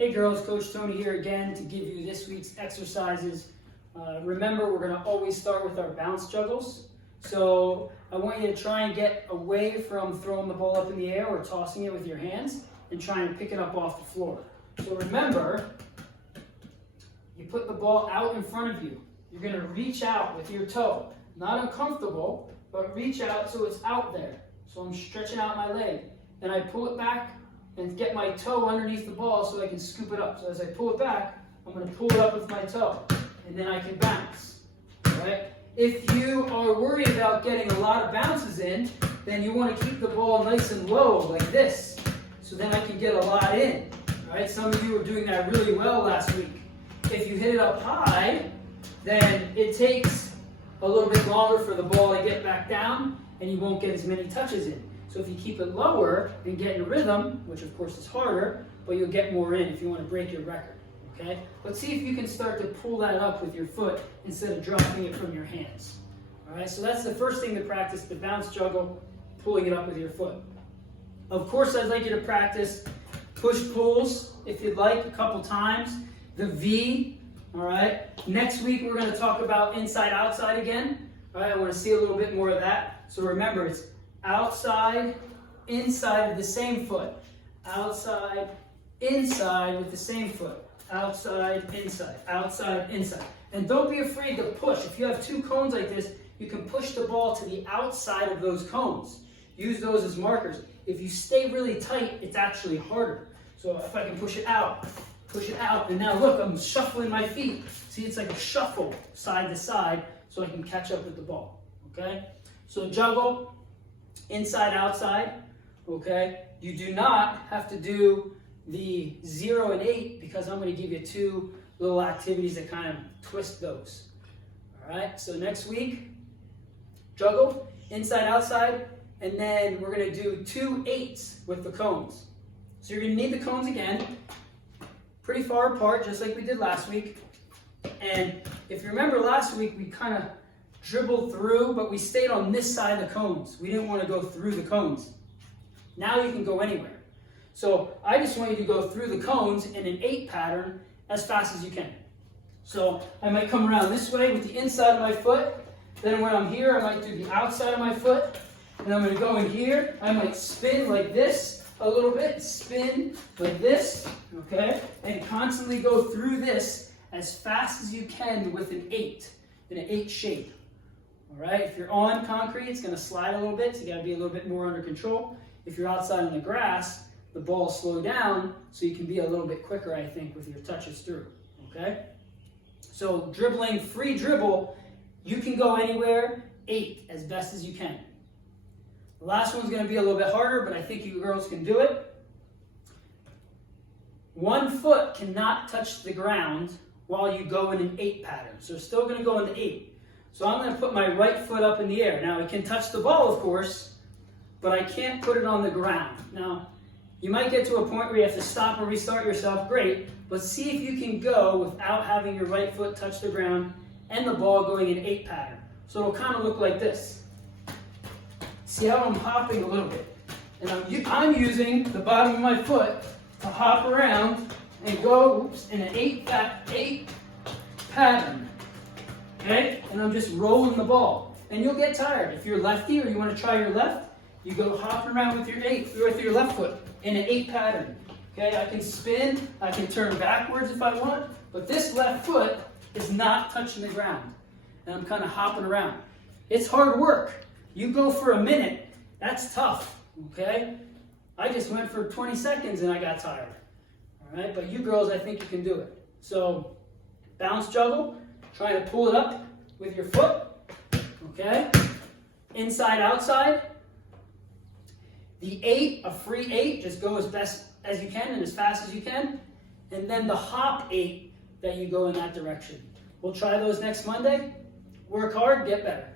Hey girls, Coach Tony here again to give you this week's exercises. Remember, we're going to always start with our bounce juggles. So I want you to try and get away from throwing the ball up in the air or tossing it with your hands and try and pick it up off the floor. So remember, you put the ball out in front of you. You're going to reach out with your toe. Not uncomfortable, but reach out so it's out there. So I'm stretching out my leg. Then I pull it back and get my toe underneath the ball so I can scoop it up. So as I pull it back, I'm going to pull it up with my toe, and then I can bounce. All right? If you are worried about getting a lot of bounces in, then you want to keep the ball nice and low like this, so then I can get a lot in. All right? Some of you were doing that really well last week. If you hit it up high, then it takes a little bit longer for the ball to get back down, and you won't get as many touches in. So if you keep it lower and get in rhythm, which of course is harder, but you'll get more in if you want to break your record, okay? But see if you can start to pull that up with your foot instead of dropping it from your hands. All right, so that's the first thing to practice, the bounce juggle, pulling it up with your foot. Of course, I'd like you to practice push-pulls, if you'd like, a couple times. The V, all right? Next week, we're going to talk about inside-outside again. All right, I want to see a little bit more of that. So remember, it's outside, inside of the same foot. Outside, inside with the same foot. Outside, inside, inside. And don't be afraid to push. If you have two cones like this, you can push the ball to the outside of those cones. Use those as markers. If you stay really tight, it's actually harder. So if I can push it out, and now look, I'm shuffling my feet. See, it's like a shuffle side to side so I can catch up with the ball, okay? So juggle, inside, outside, okay? You do not have to do the 0 and 8 because I'm going to give you two little activities that kind of twist those. All right, so next week, juggle, inside, outside, and then we're going to do 2 8s with the cones. So you're going to need the cones again, pretty far apart, just like we did last week. And if you remember last week, we kind of dribbled through, but we stayed on this side of the cones. We didn't want to go through the cones. Now you can go anywhere. So I just want you to go through the cones in an 8 pattern as fast as you can. So I might come around this way with the inside of my foot. Then when I'm here, I might do the outside of my foot. And I'm going to go in here. I might spin like this a little bit. Spin like this, okay? And constantly go through this as fast as you can with an 8, in an 8 shape. All right, if you're on concrete, it's going to slide a little bit, so you got to be a little bit more under control. If you're outside on the grass, the ball will slow down, so you can be a little bit quicker, I think, with your touches through, okay? So dribbling, free dribble, you can go anywhere, 8 as best as you can. The last one's going to be a little bit harder, but I think you girls can do it. One foot cannot touch the ground while you go in an 8 pattern, so it's still going to go in the 8. So I'm going to put my right foot up in the air. Now, it can touch the ball, of course, but I can't put it on the ground. Now, you might get to a point where you have to stop and restart yourself, great, but see if you can go without having your right foot touch the ground and the ball going in 8 pattern. So it'll kind of look like this. See how I'm hopping a little bit? And I'm using the bottom of my foot to hop around and go in an 8 pattern. Okay? And I'm just rolling the ball. And you'll get tired. If you're lefty or you want to try your left, you go hopping around with your left foot in an 8 pattern. Okay? I can spin, I can turn backwards if I want, but this left foot is not touching the ground. And I'm kind of hopping around. It's hard work. You go for a minute, that's tough. Okay? I just went for 20 seconds and I got tired. All right? But you girls, I think you can do it. So, bounce juggle. Try to pull it up with your foot, okay? Inside, outside. The 8, a free 8, just go as best as you can and as fast as you can. And then the hop 8 that you go in that direction. We'll try those next Monday. Work hard, get better.